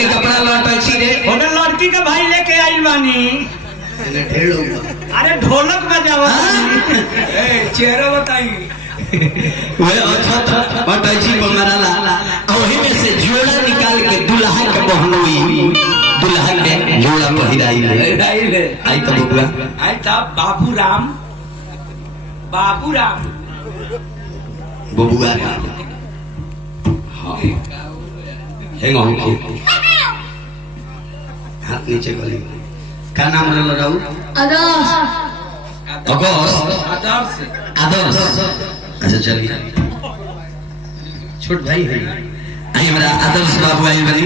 के कपड़ा लौटा छी रे ओने लड़की के भाई लेके आइल बानी एने ढेर लोग अरे ढोलक बजावा ए चेहरा बताई वे अच्छा पटाची बमराला वही में से जोड़ा निकाल के दुल्हा के बहनोई दुल्हा के जोड़ा पहिराई ले आई तो बबुआ आई था बाबूराम बबुआ हाँ हेंग हो हाथ नीचे गली का नाम रे लड़ाऊ आदर्श आदर्श अच्छा चलिए छोट भाई है आई हमारा आदर्श बाबू आई बनी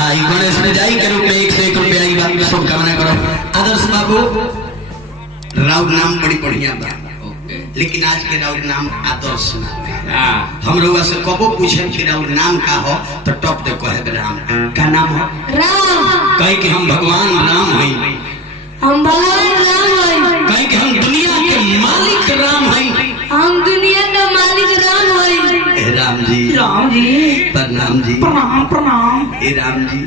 आई गणेश पूजाई के रूप में 101 रुपया आई बात शुभकामना करो आदर्श बाबू राउत नाम बड़ी बढ़िया बा लेकिन आज के राउत नाम आदर्श नाम है हम लोग से कबो पूछे कि राउत नाम का हो तो टॉप दे कहे राम का नाम हो राम कहे कि हम भगवान राम हैं हम भगवान राम हैं कहे कि हम दुनिया के मालिक राम हैं हम दुनिया का मालिक राम हैं राम जी प्रणाम जी प्रणाम हे राम जी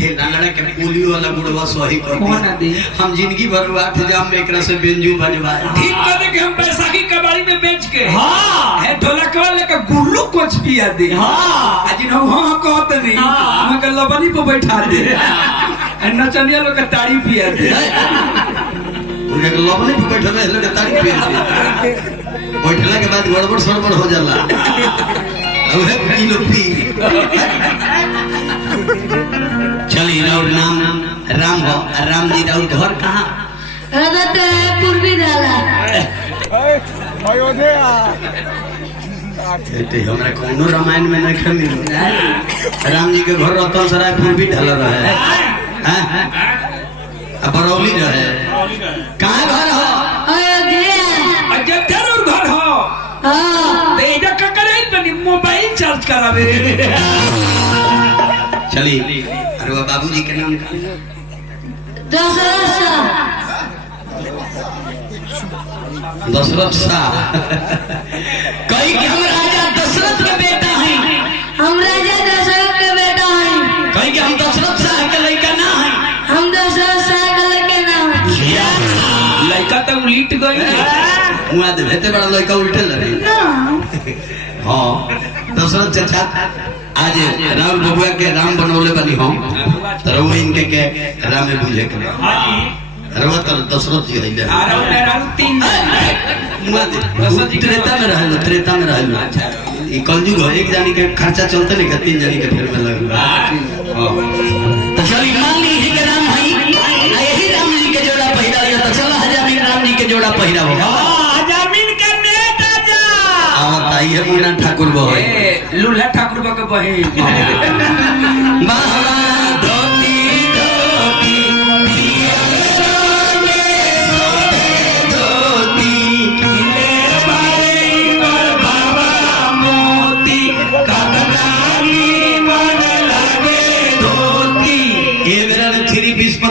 हे लंगड़ा के पोलियो वाला बुढ़वा सही कर दिया हम जिंदगी भर 8 जाम में एकरा से बेंजू बजवाए ठीक कर के हम बैसाखी कबाड़ी में बेच के हाँ है ढोलकवा लेके गुल्लू कुछ पिया दे हाँ आज हम हां कहते नहीं हम के लबनी पे बैठा दे नचनिया लोग के ताड़ी पिया दे उनके लबने पे बैठे रहे लोग ताड़ी पे बैठला के बाद गड़बड़ सड़बड़ हो जाला अब है किलो पी चलिए राउर नाम राम हो राम जी राउर घर कहाँ रहते हैं पूर्वी धारा ते हमरा कोनो रामायण में नहीं खमी राम जी के घर रतन सराय पूर्वी ढल रहे हैं बरौली रहे कहाँ घर हो अयोध्या घर हो हाँ तेजा का करे बनी मोबाइल चार्ज करावे चलिए अरे वो बाबूजी के नाम का दशरथ शाह कई कि हम राजा दशरथ के बेटा हैं हम राजा दशरथ के बेटा हैं कई कि हम दशरथ शाह के लड़का ना हैं हम दशरथ शाह के लड़के ना हैं लड़का तो उलट गई मुआ दे भेते बड़ा लड़का उल्टे लगे हाँ दशरथ चाचा आज राम बबुआ के राम बनौले बनी हम तो वो इनके के राम में बुझे के रवा तो दशरथ जी है त्रेता में रहलो ये कलयुग है एक जानी के खर्चा चलते नहीं 3 जानी के फिर में लगल तो चलिए मान ली है के राम है यही राम जी के जोड़ा पहिरा लिया तो चलो हजामिन राम जी के जोड़ा पहिरा हो हजामिन का नेता जा आवत आई है मुन्ना ठाकुर बहन लूल्हा ठाकुर बा के बहन बाबा धोती धोती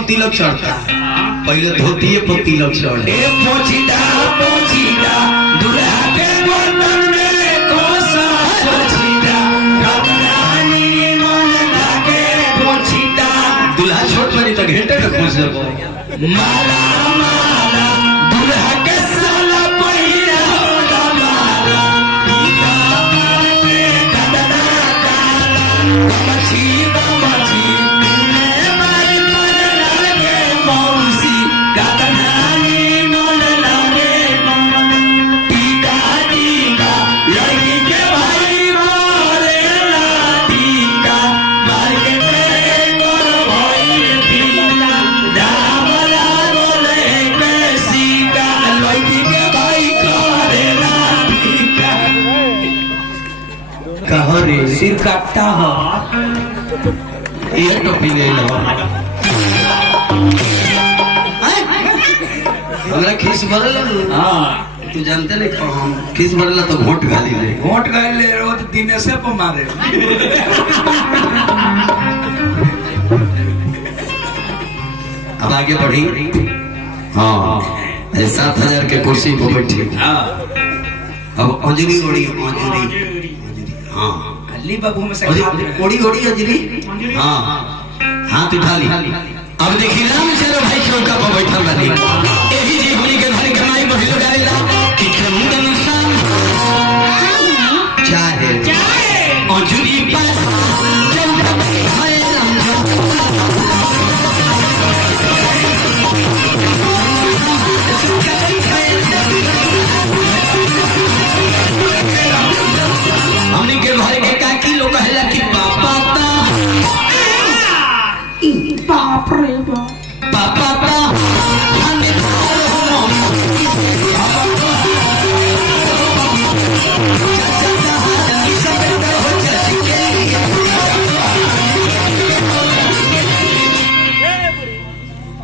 तिलक चढ़ता पहले धोती पर तिलक चढ़े पोछीदा दुल्हा के बर्तन में कोसा पोछीदा रानी मन लागे पोछीदा दुल्हा छोट बनी तो घंटे का खुश हो माला माला दुल्हा के साला पहिरा होला माला पीता के कदना काला मछी सिर काटता हो ये टोपी ले लो हमरा खीस भरल तू जानते नहीं को हम खीस भरल तो घोट गाली ले रोज दिन से मारे अब आगे बढ़ी हाँ 7,000 के कुर्सी पर बैठी अब अंजलि उड़ी अंजलि हाँ ली बाबू में से और खा दे ओड़ी ओड़ी अंजलि हाँ हाथ उठा ली अब देखिए राम चलो भाई चौका पर बैठल बानी यही जी हमनी के घर कमाई महिलो गाइला कि चंदन सन चाहे अंजलि पास चौका पे है राम हमनी के घर के काकी लोग कहला कि पापा बाप रे बाप पापा हमें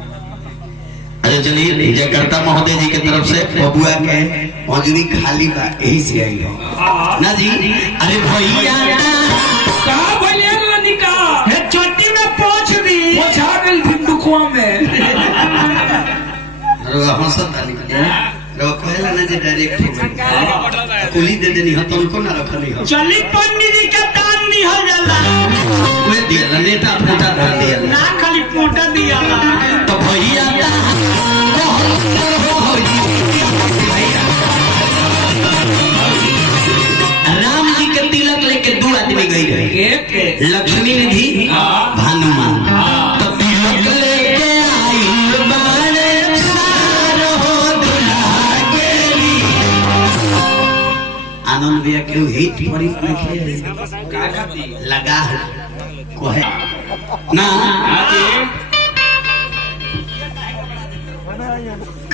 अच्छा चलिए जयकर्ता महोदय जी के तरफ से बबुआ के मौजूदी खाली बा यही से आई है ना जी अरे भैया कहा भैया लनिका हे चोटी में पोछ दी पोछा गेल भिंडुकुआ में रो हंसत आनी रो कहला ना जे डायरेक्ट कुली दे देनी हतन को ना रखनी हो चली पंडित जी के दान दिहल जाला वे दिया नेता फूटा धर दिया ना खाली पोटा दिया तो भैया राम जी के तिलक लेके दो आदमी गई रहे एक लक्ष्मी निधि भानुमान तो तिलक लेके आई बारे सारो दुल्हा गेली आनंद भैया के हिट पड़ी लगा कोहे ना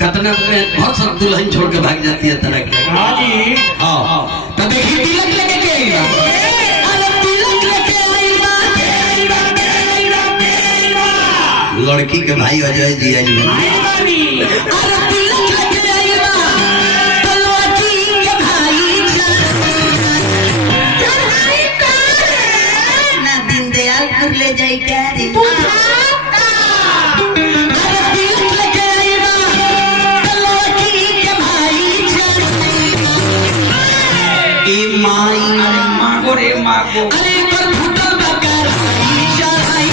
कतना बहुत सब दुल्हन छोड़ के भाग जाती है तरह के हाँ तो देखिए तिलक लेके के आई बा अरे तिलक लेके आई बा लड़की के भाई अजय जी आई बा अरे तिलक लेके आई बा तो लड़की के भाई ना दीनदयाल कर ले जाई क्या रे माई मागो रे मागो अरे पर फुटल बकर चढ़ाई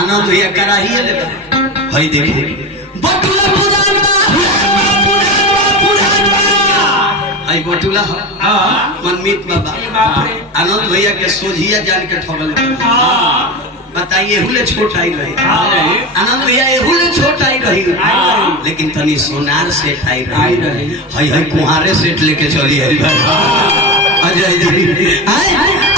आनंद भैया कराही ले भाई देखो बटुला पुरान आई बटुला हां मनमीत बाबा बाप रे आनंद भैया के सोझिया जान के ठगल बताइए हुले छोट आई रही आनंद भैया एहुले छोट आई रही लेकिन तनी सोनार सेठ आई रही हई हई कुहारे सेठ लेके चली है अजय जी